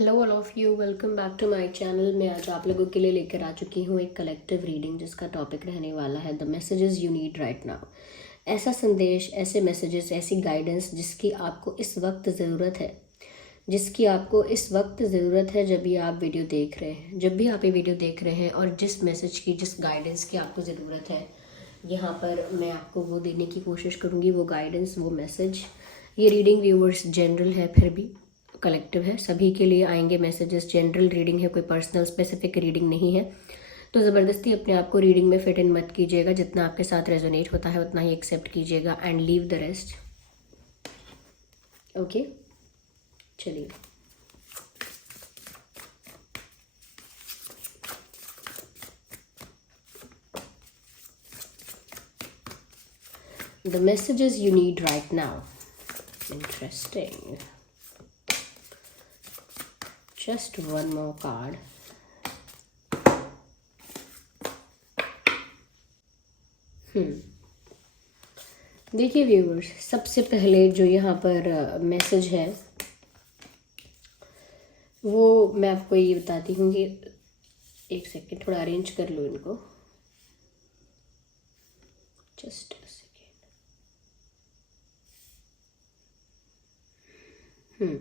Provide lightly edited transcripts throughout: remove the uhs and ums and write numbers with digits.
Hello all of you, welcome back to my channel. मैं आज आप लोगों के लिए लेकर आ चुकी हूँ एक कलेक्टिव रीडिंग जिसका टॉपिक रहने वाला है the messages you need right now. ऐसा संदेश, ऐसे मैसेजेस, ऐसी गाइडेंस जिसकी आपको इस वक्त ज़रूरत है, जिसकी आपको इस वक्त ज़रूरत है जब भी आप वीडियो देख रहे हैं, जब भी आप ये वीडियो देख रहे हैं और जिस मैसेज की, जिस गाइडेंस की आपको ज़रूरत है, यहाँ पर मैं आपको वो देने की कोशिश करूँगी, वो गाइडेंस, वो मैसेज। ये रीडिंग व्यूवर्स जनरल है, फिर भी कलेक्टिव है, सभी के लिए आएंगे मैसेजेस। जनरल रीडिंग है, कोई पर्सनल स्पेसिफिक रीडिंग नहीं है, तो ज़बरदस्ती अपने आप को रीडिंग में फिट इन मत कीजिएगा। जितना आपके साथ रेजोनेट होता है उतना ही एक्सेप्ट कीजिएगा and leave the rest. Okay, चलिए। The messages you need right now. Interesting. Just one more card. देखिए व्यूवर्स, सबसे पहले जो यहाँ पर मैसेज है वो मैं आपको ये बताती हूँ कि एक सेकेंड, थोड़ा अरेंज कर लो इनको। Just a second.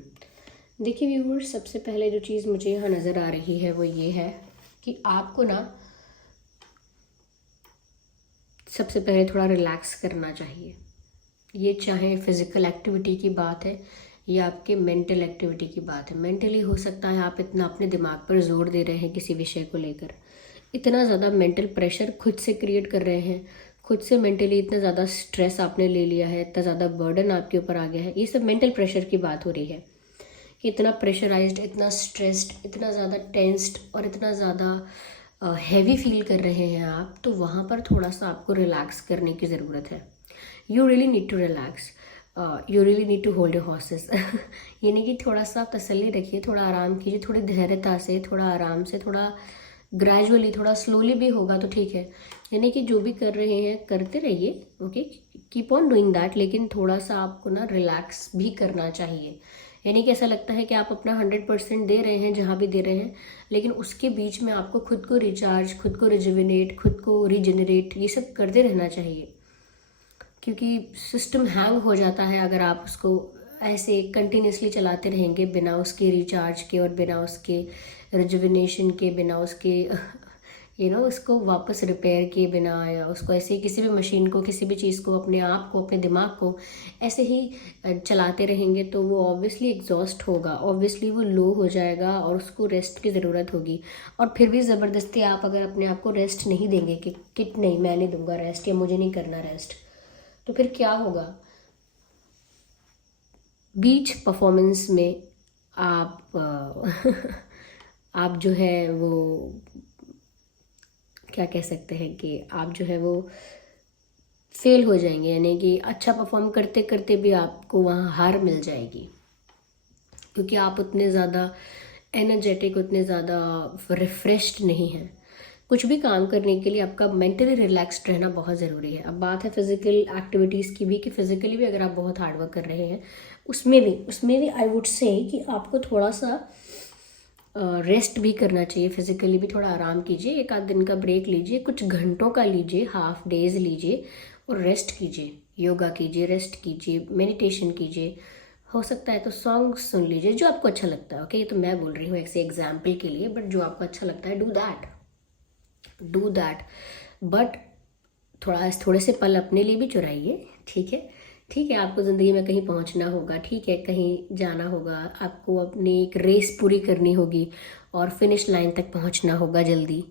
देखिए व्यूवर्स, सबसे पहले जो चीज़ मुझे यहाँ नज़र आ रही है वो ये है कि आपको ना सबसे पहले थोड़ा रिलैक्स करना चाहिए। ये चाहे फिज़िकल एक्टिविटी की बात है या आपके मेंटल एक्टिविटी की बात है। मेंटली हो सकता है आप इतना अपने दिमाग पर जोर दे रहे हैं किसी विषय को लेकर, इतना ज़्यादा मेंटल प्रेशर खुद से क्रिएट कर रहे हैं, खुद से मेंटली इतना ज़्यादा स्ट्रेस आपने ले लिया है, इतना ज़्यादा बर्डन आपके ऊपर आ गया है। ये सब मेंटल प्रेशर की बात हो रही है कि इतना प्रेशराइज्ड, इतना स्ट्रेस्ड, इतना ज़्यादा टेंस्ड और इतना ज़्यादा हैवी फील कर रहे हैं आप, तो वहाँ पर थोड़ा सा आपको रिलैक्स करने की ज़रूरत है। You really need to relax, you really need to hold your horses. यानी कि थोड़ा सा तसल्ली रखिए, थोड़ा आराम कीजिए, थोड़ी धैर्यता से, थोड़ा आराम से, थोड़ा ग्रेजुअली, थोड़ा स्लोली भी होगा तो ठीक है। यानी कि जो भी कर रहे हैं करते रहिए, okay, keep on doing that, लेकिन थोड़ा सा आपको ना रिलैक्स भी करना चाहिए। यानी कि ऐसा लगता है कि आप अपना 100% दे रहे हैं जहाँ भी दे रहे हैं, लेकिन उसके बीच में आपको खुद को रिचार्ज, खुद को रिजुविनेट, खुद को रीजनरेट, ये सब करते रहना चाहिए। क्योंकि सिस्टम हैंग हो जाता है अगर आप उसको ऐसे कंटिन्यूसली चलाते रहेंगे बिना उसके रिचार्ज के और बिना उसके रिजुविनेशन के, बिना उसके उसको वापस रिपेयर किए बिना, या उसको ऐसे ही किसी भी मशीन को, किसी भी चीज़ को, अपने आप को, अपने दिमाग को ऐसे ही चलाते रहेंगे तो वो ऑब्वियसली एग्जॉस्ट होगा, ऑब्वियसली वो लो हो जाएगा और उसको रेस्ट की ज़रूरत होगी। और फिर भी ज़बरदस्ती आप अगर अपने आप को रेस्ट नहीं देंगे कि नहीं मैं नहीं दूंगा रेस्ट या मुझे नहीं करना रेस्ट, तो फिर क्या होगा? बीच परफॉर्मेंस में आप आप जो है वो क्या कह सकते हैं कि आप जो है वो फेल हो जाएंगे। यानी कि अच्छा परफॉर्म करते करते भी आपको वहाँ हार मिल जाएगी, क्योंकि आप उतने ज़्यादा एनर्जेटिक, उतने ज़्यादा रिफ्रेश्ड नहीं हैं। कुछ भी काम करने के लिए आपका मेंटली रिलैक्स्ड रहना बहुत ज़रूरी है। अब बात है फिज़िकल एक्टिविटीज़ की भी, कि फिज़िकली भी अगर आप बहुत हार्ड वर्क कर रहे हैं उसमें भी आई वुड से कि आपको थोड़ा सा रेस्ट भी करना चाहिए। फिज़िकली भी थोड़ा आराम कीजिए, एक आध दिन का ब्रेक लीजिए, कुछ घंटों का लीजिए, हाफ डेज लीजिए और रेस्ट कीजिए। योगा कीजिए, रेस्ट कीजिए, मेडिटेशन कीजिए, हो सकता है तो सॉन्ग सुन लीजिए, जो आपको अच्छा लगता है। ओके, ये तो मैं बोल रही हूँ ऐसे एग्जाम्पल के लिए, बट जो आपको अच्छा लगता है डू दैट। बट थोड़े से पल अपने लिए भी चुराइए। ठीक है, आपको ज़िंदगी में कहीं पहुंचना होगा, ठीक है, कहीं जाना होगा, आपको अपनी एक रेस पूरी करनी होगी और फिनिश लाइन तक पहुंचना होगा जल्दी।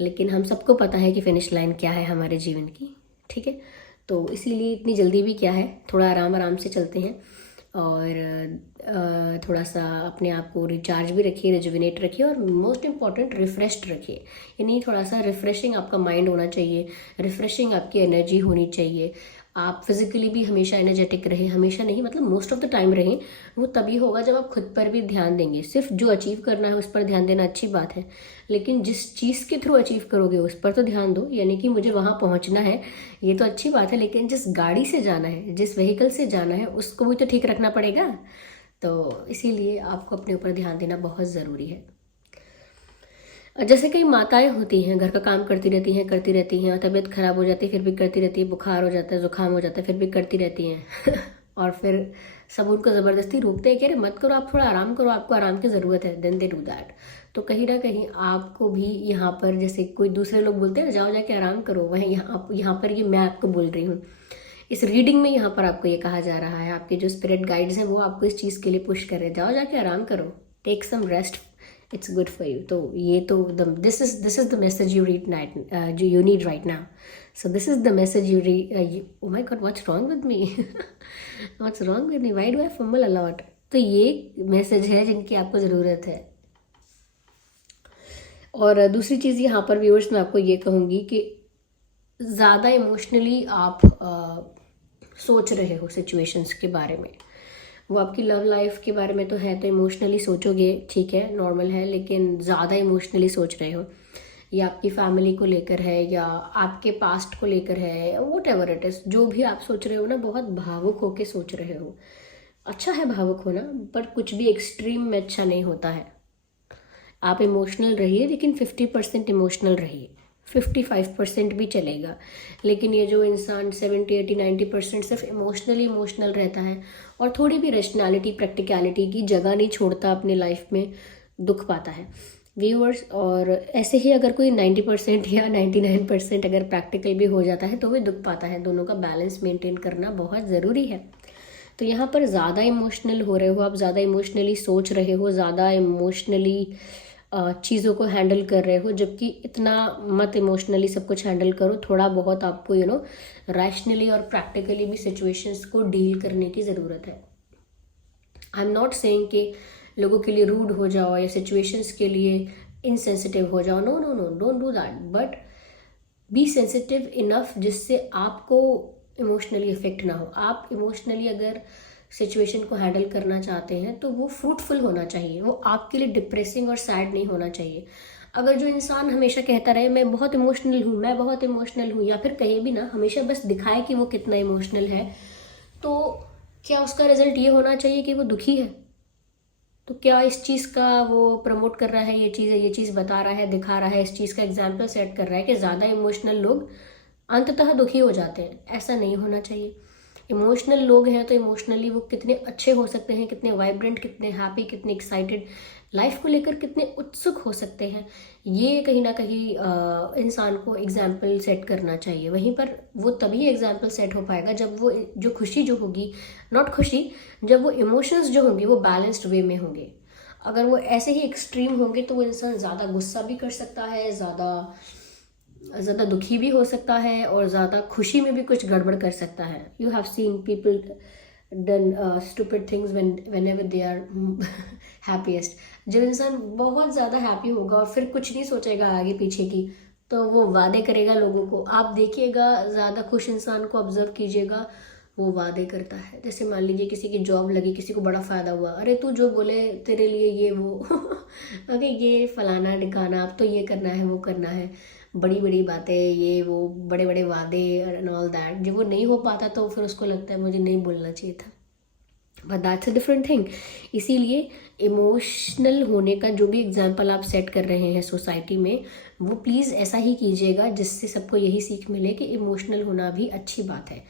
लेकिन हम सबको पता है कि फिनिश लाइन क्या है हमारे जीवन की, ठीक है। तो इसीलिए इतनी जल्दी भी क्या है, थोड़ा आराम आराम से चलते हैं और थोड़ा सा अपने आप को रिचार्ज भी रखिए, रिजुविनेट रखिए और मोस्ट इम्पॉर्टेंट रिफ़्रेश्ड रखिए। यानी थोड़ा सा रिफ़्रेशिंग आपका माइंड होना चाहिए, रिफ़्रेशिंग आपकी एनर्जी होनी चाहिए। आप फिज़िकली भी हमेशा एनर्जेटिक रहें, हमेशा नहीं मतलब मोस्ट ऑफ द टाइम रहें। वो तभी होगा जब आप खुद पर भी ध्यान देंगे। सिर्फ जो अचीव करना है उस पर ध्यान देना अच्छी बात है, लेकिन जिस चीज़ के थ्रू अचीव करोगे उस पर तो ध्यान दो। यानी कि मुझे वहाँ पहुँचना है, ये तो अच्छी बात है, लेकिन जिस गाड़ी से जाना है, जिस व्हीकल से जाना है, उसको भी तो ठीक रखना पड़ेगा। तो इसीलिए आपको अपने ऊपर ध्यान देना बहुत ज़रूरी है। जैसे कई माताएं होती हैं, घर का काम करती रहती हैं और तबीयत खराब हो जाती है फिर भी करती रहती है, बुखार हो जाता है, जुकाम हो जाता है फिर भी करती रहती हैं और फिर सब उनको ज़बरदस्ती रोकते हैं कि अरे मत करो, आप थोड़ा आराम करो, आपको आराम की ज़रूरत है, देन दे डू दैट। तो कहीं ना कहीं आपको भी यहाँ पर, जैसे कोई दूसरे लोग बोलते हैं ना जाओ जाके आराम करो, वहीं यहाँ पर ये मैं आपको बोल रही हूँ, इस रीडिंग में यहाँ पर आपको ये कहा जा रहा है, आपके जो स्पिरिट गाइड्स हैं वो आपको इस चीज़ के लिए पुश कर रहे हैं, जाओ जाके आराम करो, take some rest, it's good for you. तो ये तो this is the message you read night, जो you need right now. So this is the message you read. Oh my God, what's wrong with me, what's wrong with me, why do I fumble a lot. तो ये message है जिनकी आपको ज़रूरत है। और दूसरी चीज़ यहाँ पर व्यूअर्स मैं आपको ये कहूँगी कि ज़्यादा इमोशनली आप सोच रहे हो सिचुएशंस के बारे में, वो आपकी लव लाइफ के बारे में तो है, तो इमोशनली सोचोगे, ठीक है, नॉर्मल है, लेकिन ज़्यादा इमोशनली सोच रहे हो, या आपकी फैमिली को लेकर है, या आपके पास्ट को लेकर है, वट एवर इट इज़, जो भी आप सोच रहे हो ना, बहुत भावुक होके सोच रहे हो। अच्छा है भावुक होना, बट कुछ भी एक्सट्रीम में अच्छा नहीं होता है। आप इमोशनल रहिए, लेकिन 50% इमोशनल रहिए, 55% भी चलेगा। लेकिन ये जो इंसान 70, 80, 90% सिर्फ इमोशनल रहता है और थोड़ी भी रैशनैलिटी, प्रैक्टिकलिटी की जगह नहीं छोड़ता अपने लाइफ में, दुख पाता है व्यूअर्स। और ऐसे ही अगर कोई 90% या 99% अगर प्रैक्टिकल भी हो जाता है तो भी दुख पाता है। दोनों का बैलेंस मेंटेन करना बहुत ज़रूरी है। तो यहाँ पर ज़्यादा इमोशनल हो रहे हो आप, ज़्यादा इमोशनली सोच रहे हो, ज़्यादा इमोशनली चीज़ों को हैंडल कर रहे हो, जबकि इतना मत इमोशनली सब कुछ हैंडल करो। थोड़ा बहुत आपको रैशनली और प्रैक्टिकली भी सिचुएशंस को डील करने की ज़रूरत है। आई एम नॉट सेइंग कि लोगों के लिए रूड हो जाओ या सिचुएशंस के लिए इनसेंसिटिव हो जाओ, no no no, don't do that, but be sensitive enough जिससे आपको इमोशनली इफेक्ट ना हो। आप इमोशनली अगर सिचुएशन को हैंडल करना चाहते हैं तो वो फ्रूटफुल होना चाहिए, वो आपके लिए डिप्रेसिंग और सैड नहीं होना चाहिए। अगर जो इंसान हमेशा कहता रहे मैं बहुत इमोशनल हूँ, मैं बहुत इमोशनल हूँ, या फिर कहे भी ना, हमेशा बस दिखाए कि वो कितना इमोशनल है, तो क्या उसका रिजल्ट ये होना चाहिए कि वो दुखी है? तो क्या इस चीज़ का वो प्रमोट कर रहा है, ये चीज़ बता रहा है, दिखा रहा है, इस चीज़ का एग्जाम्पल सेट कर रहा है कि ज़्यादा इमोशनल लोग अंततः दुखी हो जाते हैं? ऐसा नहीं होना चाहिए। इमोशनल लोग हैं तो इमोशनली वो कितने अच्छे हो सकते हैं, कितने वाइब्रेंट, कितने हैप्पी, कितने एक्साइटेड, लाइफ को लेकर कितने उत्सुक हो सकते हैं, ये कहीं ना कहीं इंसान को एग्जाम्पल सेट करना चाहिए। वहीं पर वो तभी एग्जाम्पल सेट हो पाएगा जब वो जो खुशी जो होगी, नॉट खुशी, जब वो इमोशंस जो होंगे वो बैलेंस्ड वे में होंगे। अगर वो ऐसे ही एक्सट्रीम होंगे तो वो इंसान ज़्यादा गुस्सा भी कर सकता है, ज़्यादा दुखी भी हो सकता है, और ज़्यादा खुशी में भी कुछ गड़बड़ कर सकता है। You have seen people done stupid things whenever they are happiest. जब इंसान बहुत ज़्यादा हैप्पी होगा और फिर कुछ नहीं सोचेगा आगे पीछे की, तो वो वादे करेगा लोगों को। आप देखिएगा, ज़्यादा खुश इंसान को ऑब्जर्व कीजिएगा, वो वादे करता है। जैसे मान लीजिए किसी की जॉब लगी, किसी को बड़ा फ़ायदा हुआ, अरे तू जो बोले तेरे लिए ये वो अरे ये फलाना ढिकाना, अब तो ये करना है, वो करना है, बड़ी बड़ी बातें, ये वो बड़े बड़े वादे एंड ऑल दैट। जब वो नहीं हो पाता तो फिर उसको लगता है मुझे नहीं बोलना चाहिए था, but that's a different thing. इसीलिए इमोशनल होने का जो भी एग्जाम्पल आप सेट कर रहे हैं सोसाइटी में, वो प्लीज़ ऐसा ही कीजिएगा जिससे सबको यही सीख मिले कि इमोशनल होना भी अच्छी बात है।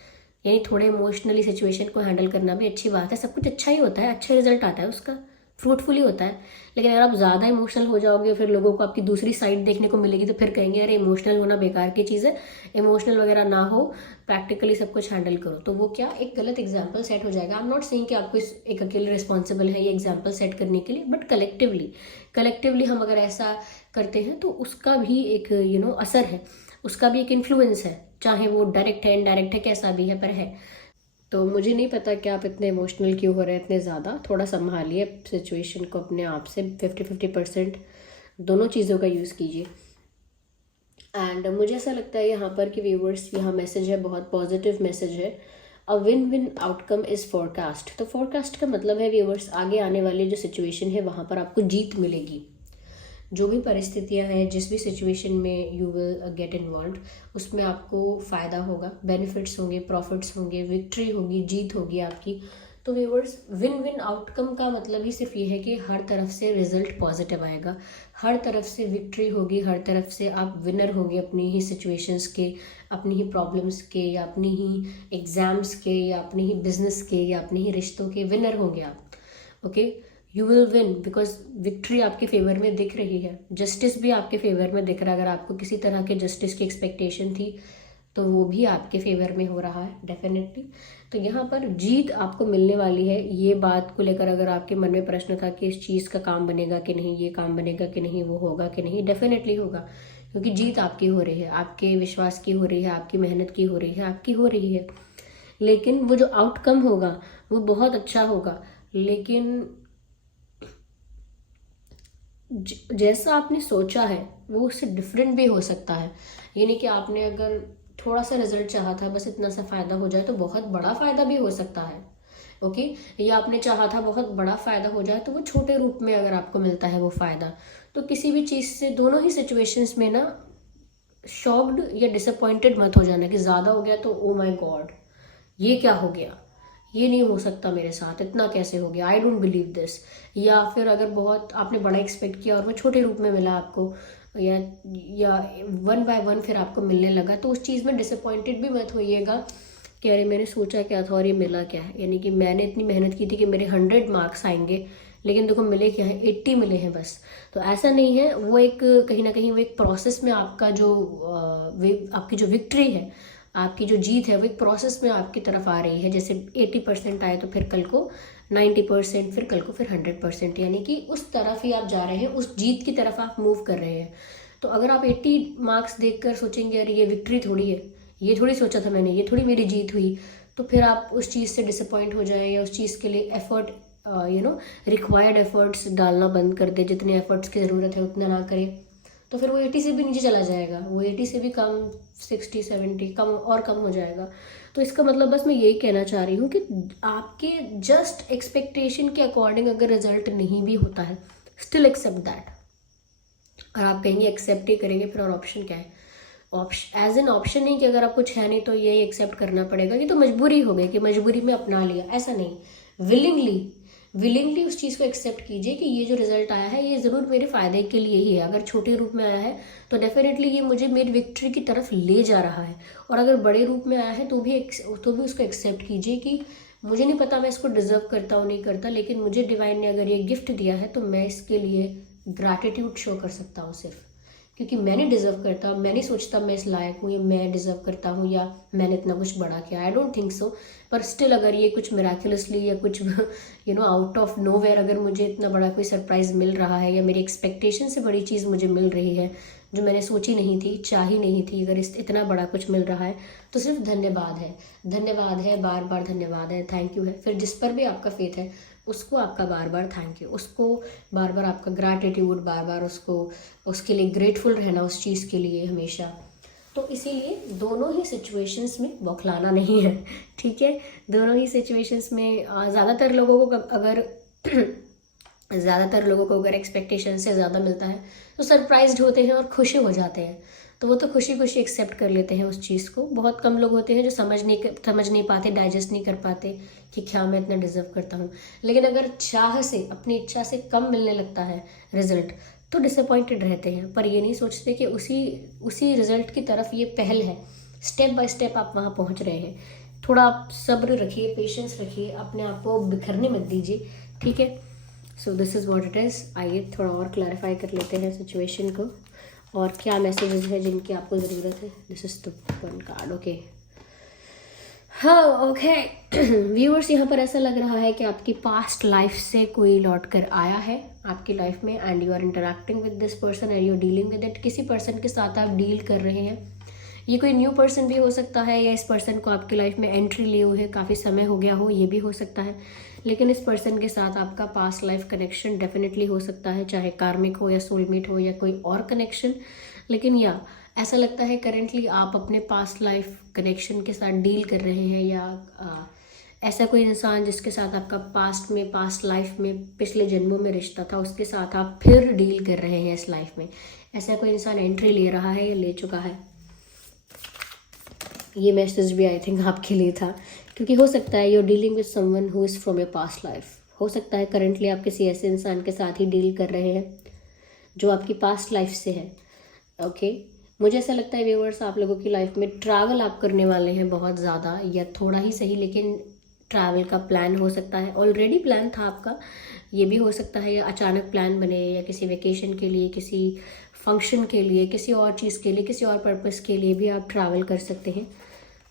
यानी थोड़े इमोशनली सिचुएशन को हैंडल करना भी अच्छी बात है, सब कुछ अच्छा ही होता है, अच्छा रिजल्ट आता है उसका, फ्रूटफुल ही होता है। लेकिन अगर आप ज़्यादा इमोशनल हो जाओगे, फिर लोगों को आपकी दूसरी साइड देखने को मिलेगी, तो फिर कहेंगे अरे इमोशनल होना बेकार की चीज़ है, इमोशनल वगैरह ना हो, प्रैक्टिकली सब कुछ हैंडल करो। तो वो क्या एक गलत एग्जाम्पल सेट हो जाएगा। आई एम नॉट सेइंग कि आपको एक अकेले रिस्पॉन्सिबल है ये एग्जाम्पल सेट करने के लिए, बट कलेक्टिवली हम अगर ऐसा करते हैं तो उसका भी एक असर है, उसका भी एक इन्फ्लुएंस है, चाहे वो डायरेक्ट है, इनडायरेक्ट है, कैसा भी है, पर है। तो मुझे नहीं पता कि आप इतने इमोशनल क्यों हो रहे हैं इतने ज़्यादा। थोड़ा संभालिए सिचुएशन को अपने आप से, 50-50% दोनों चीज़ों का यूज़ कीजिए। एंड मुझे ऐसा लगता है यहाँ पर कि व्यूवर्स, यहाँ मैसेज है, बहुत पॉजिटिव मैसेज है। A win win outcome is forecast. तो फोरकास्ट का मतलब है व्यूवर्स, आगे आने वाली जो सिचुएशन है वहाँ पर आपको जीत मिलेगी। जो भी परिस्थितियां हैं, जिस भी सिचुएशन में यू विल गेट इन्वॉल्व, उसमें आपको फ़ायदा होगा, बेनिफिट्स होंगे, प्रॉफिट्स होंगे, विक्ट्री होगी, जीत होगी आपकी। तो व्यूअर्स, विन विन आउटकम का मतलब ही सिर्फ ये है कि हर तरफ से रिजल्ट पॉजिटिव आएगा, हर तरफ से विक्ट्री होगी, हर तरफ से आप विनर होगे अपनी ही सिचुएशंस के, अपनी ही प्रॉब्लम्स के, या अपनी ही एग्ज़ाम्स के, या अपने ही बिजनेस के, या अपने ही रिश्तों के विनर होंगे आप। Okay, you will win because victory आपके फेवर में दिख रही है, जस्टिस भी आपके फेवर में दिख रहा है। अगर आपको किसी तरह के जस्टिस की एक्सपेक्टेशन थी तो वो भी आपके फेवर में हो रहा है डेफिनेटली। तो यहाँ पर जीत आपको मिलने वाली है। ये बात को लेकर अगर आपके मन में प्रश्न था कि इस चीज़ का काम बनेगा कि नहीं, ये काम बनेगा कि नहीं, वो होगा कि नहीं, डेफिनेटली होगा, क्योंकि जीत आपकी हो रही है, आपके विश्वास की हो रही है, आपकी मेहनत की हो रही है, आपकी हो रही है। लेकिन वो जो आउटकम होगा वो बहुत अच्छा होगा, लेकिन जैसा आपने सोचा है वो उससे डिफरेंट भी हो सकता है। यानी कि आपने अगर थोड़ा सा रिजल्ट चाहा था, बस इतना सा फ़ायदा हो जाए, तो बहुत बड़ा फ़ायदा भी हो सकता है। ओके, या आपने चाहा था बहुत बड़ा फ़ायदा हो जाए, तो वो छोटे रूप में अगर आपको मिलता है वो फ़ायदा। तो किसी भी चीज़ से, दोनों ही सिचुएशंस में ना, शॉक्ड या डिसअपॉइंटेड मत हो जाना कि ज़्यादा हो गया तो ओ माय गॉड ये क्या हो गया, ये नहीं हो सकता मेरे साथ, इतना कैसे हो गया, आई डोंट बिलीव दिस। या फिर अगर बहुत आपने बड़ा एक्सपेक्ट किया और वो छोटे रूप में मिला आपको, या वन बाय वन फिर आपको मिलने लगा, तो उस चीज़ में डिसअपॉइंटेड भी मत होइएगा कि अरे मैंने सोचा क्या था और ये मिला क्या है। यानी कि मैंने इतनी मेहनत की थी कि मेरे 100 मार्क्स आएंगे, लेकिन देखो मिले क्या है, 80 मिले हैं बस। तो ऐसा नहीं है, वो एक कहीं ना कहीं वो एक प्रोसेस में आपका जो आपकी जो विक्ट्री है, आपकी जो जीत है, वो एक प्रोसेस में आपकी तरफ आ रही है। जैसे 80% आए तो फिर कल को 90%, फिर कल को फिर 100%, यानी कि उस तरफ ही आप जा रहे हैं, उस जीत की तरफ आप मूव कर रहे हैं। तो अगर आप 80 मार्क्स देखकर सोचेंगे अरे ये विक्ट्री थोड़ी है, ये थोड़ी सोचा था मैंने, ये थोड़ी मेरी जीत हुई, तो फिर आप उस चीज़ से डिसअपॉइंट हो जाए, या उस चीज़ के लिए एफर्ट रिक्वायर्ड एफर्ट्स डालना बंद कर दे, जितने एफर्ट्स की ज़रूरत है उतना ना करें, तो फिर वो 80 से भी नीचे चला जाएगा, वो 80 से भी कम, 60-70 कम और कम हो जाएगा। तो इसका मतलब बस मैं यही कहना चाह रही हूँ कि आपके जस्ट एक्सपेक्टेशन के अकॉर्डिंग अगर रिजल्ट नहीं भी होता है, स्टिल एक्सेप्ट दैट। और आप कहेंगे एक्सेप्ट ही करेंगे फिर और ऑप्शन क्या है? ऑप्शन एज एन ऑप्शन नहीं कि अगर आप कुछ है नहीं तो यही एक्सेप्ट करना पड़ेगा, कि तो मजबूरी हो गई कि मजबूरी में अपना लिया, ऐसा नहीं। विलिंगली उस चीज़ को एक्सेप्ट कीजिए कि ये जो रिजल्ट आया है ये ज़रूर मेरे फ़ायदे के लिए ही है। अगर छोटे रूप में आया है तो डेफिनेटली ये मुझे मेरी विक्ट्री की तरफ ले जा रहा है, और अगर बड़े रूप में आया है तो भी उसको एक्सेप्ट कीजिए कि मुझे नहीं पता मैं इसको डिज़र्व करता हूँ नहीं करता, लेकिन मुझे डिवाइन ने अगर ये गिफ्ट दिया है तो मैं इसके लिए ग्रैटिट्यूड शो कर सकता हूँ सिर्फ, क्योंकि मैंने डिज़र्व करता हूँ। मैं नहीं सोचता मैं इस लायक हूँ, या मैं डिज़र्व करता हूँ, या मैंने इतना कुछ बड़ा किया, आई डोंट थिंक सो। पर स्टिल अगर ये कुछ मिराकुलसली या कुछ आउट ऑफ नोवेयर अगर मुझे इतना बड़ा कोई सरप्राइज़ मिल रहा है, या मेरी एक्सपेक्टेशन से बड़ी चीज़ मुझे मिल रही है जो मैंने सोची नहीं थी, चाही नहीं थी, अगर इतना बड़ा कुछ मिल रहा है तो सिर्फ धन्यवाद है, धन्यवाद है, बार बार धन्यवाद है, थैंक यू है। फिर जिस पर भी आपका फेथ है उसको आपका बार बार थैंक यू, उसको बार बार आपका ग्रैटिट्यूड, बार बार उसके लिए ग्रेटफुल रहना उस चीज़ के लिए हमेशा। तो इसीलिए दोनों ही सिचुएशंस में बौखलाना नहीं है, ठीक है। दोनों ही सिचुएशंस में ज़्यादातर लोगों को अगर एक्सपेक्टेशन से ज़्यादा मिलता है तो सरप्राइज्ड होते हैं और खुश हो जाते हैं, तो वो तो खुशी खुशी एक्सेप्ट कर लेते हैं उस चीज़ को। बहुत कम लोग होते हैं जो समझ नहीं पाते, डाइजेस्ट नहीं कर पाते कि क्या मैं इतना डिज़र्व करता हूँ। लेकिन अगर चाह से, अपनी इच्छा से कम मिलने लगता है रिजल्ट, तो डिसअपॉइंटेड रहते हैं, पर ये नहीं सोचते कि उसी रिजल्ट की तरफ ये पहल है, स्टेप बाय स्टेप आप वहाँ पहुँच रहे हैं। थोड़ा आप सब्र रखिए, पेशेंस रखिए, अपने आप को बिखरने मत दीजिए, ठीक है। So this is what it is. आइए थोड़ा और क्लैरिफाई कर लेते हैं सिचुएशन को, और क्या मैसेजेस है जिनकी आपको ज़रूरत है। This is the one card, okay. हाँ, ओके व्यूअर्स, यहाँ पर ऐसा लग रहा है कि आपकी पास्ट लाइफ से कोई लौट कर आया है आपकी लाइफ में, and you are interacting with this person and you are dealing with it. किसी पर्सन के साथ आप डील कर रहे हैं, ये कोई न्यू पर्सन भी हो सकता है, या इस पर्सन को आपकी लाइफ में एंट्री लिए हुए काफ़ी समय हो गया हो, ये भी हो सकता है। लेकिन इस पर्सन के साथ आपका पास्ट लाइफ कनेक्शन डेफिनेटली हो सकता है, चाहे कार्मिक हो या सोलमेट हो या कोई और कनेक्शन। लेकिन ऐसा लगता है करेंटली आप अपने पास्ट लाइफ कनेक्शन के साथ डील कर रहे हैं, या ऐसा कोई इंसान जिसके साथ आपका पास्ट लाइफ में पिछले जन्मों में रिश्ता था, उसके साथ आप फिर डील कर रहे हैं इस लाइफ में। ऐसा कोई इंसान एंट्री ले रहा है या ले चुका है। ये मैसेज भी आई थिंक आपके लिए था क्योंकि हो सकता है you are dealing with someone who is from your past life. हो सकता है करंटली आप किसी ऐसे इंसान के साथ ही डील कर रहे हैं जो आपकी पास्ट लाइफ से है। ओके मुझे ऐसा लगता है व्यूअर्स, आप लोगों की लाइफ में ट्रैवल आप करने वाले हैं बहुत ज़्यादा, या थोड़ा ही सही लेकिन ट्रैवल का प्लान हो सकता है। ऑलरेडी प्लान था आपका, ये भी हो सकता है या अचानक प्लान बने, या किसी वेकेशन के लिए, किसी फंक्शन के लिए, किसी और चीज़ के लिए, किसी और पर्पस के लिए भी आप ट्रैवल कर सकते हैं।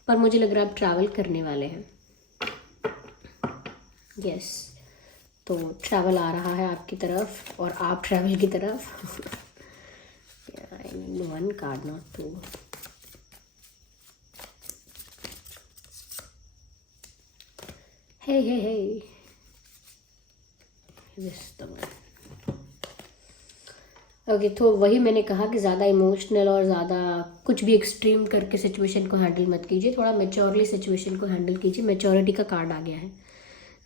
पर मुझे लग रहा है आप ट्रैवल करने वाले हैं। यस तो ट्रैवल आ रहा है आपकी तरफ और आप ट्रैवल की तरफ। I need one card, not two. Hey. This is the one. Okay तो वही मैंने कहा कि ज़्यादा इमोशनल और ज़्यादा कुछ भी एक्सट्रीम करके सिचुएशन को हैंडल मत कीजिए, थोड़ा मेच्योरली सिचुएशन को हैंडल कीजिए। मेच्योरिटी का कार्ड आ गया है,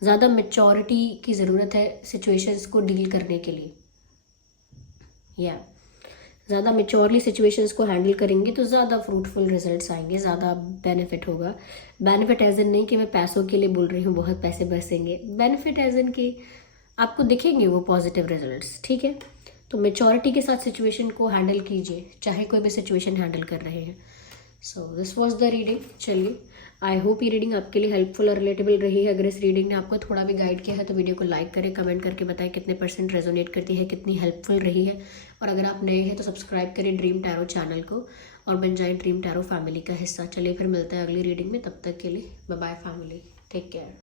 ज़्यादा मेच्योरिटी की ज़रूरत है सिचुएशंस को डील करने के लिए। या ज़्यादा मेच्योरली सिचुएशंस को हैंडल करेंगे तो ज़्यादा फ्रूटफुल रिजल्ट्स आएंगे, ज़्यादा बेनिफिट होगा। बेनिफिट एज इन नहीं कि मैं पैसों के लिए बोल रही हूँ बहुत पैसे बरसेंगे, बेनिफिट एज इन कि आपको दिखेंगे वो पॉजिटिव रिजल्ट्स। ठीक है तो मेच्योरिटी के साथ सिचुएशन को हैंडल कीजिए, चाहे कोई भी सिचुएशन हैंडल कर रहे हैं। So this was the reading. चलिए आई होप ये रीडिंग आपके लिए हेल्पफुल और रिलेटेबल रही है। अगर इस रीडिंग ने आपको थोड़ा भी गाइड किया है तो वीडियो को लाइक करें, कमेंट करके बताएं कितने % रेजोनेट करती है, कितनी हेल्पफुल रही है। और अगर आप नए हैं तो सब्सक्राइब करें ड्रीम टैरो चैनल को और बन जाएं ड्रीम टैरो फैमिली का हिस्सा। चलिए फिर मिलते हैं अगली रीडिंग में, तब तक के लिए bye bye family, take care.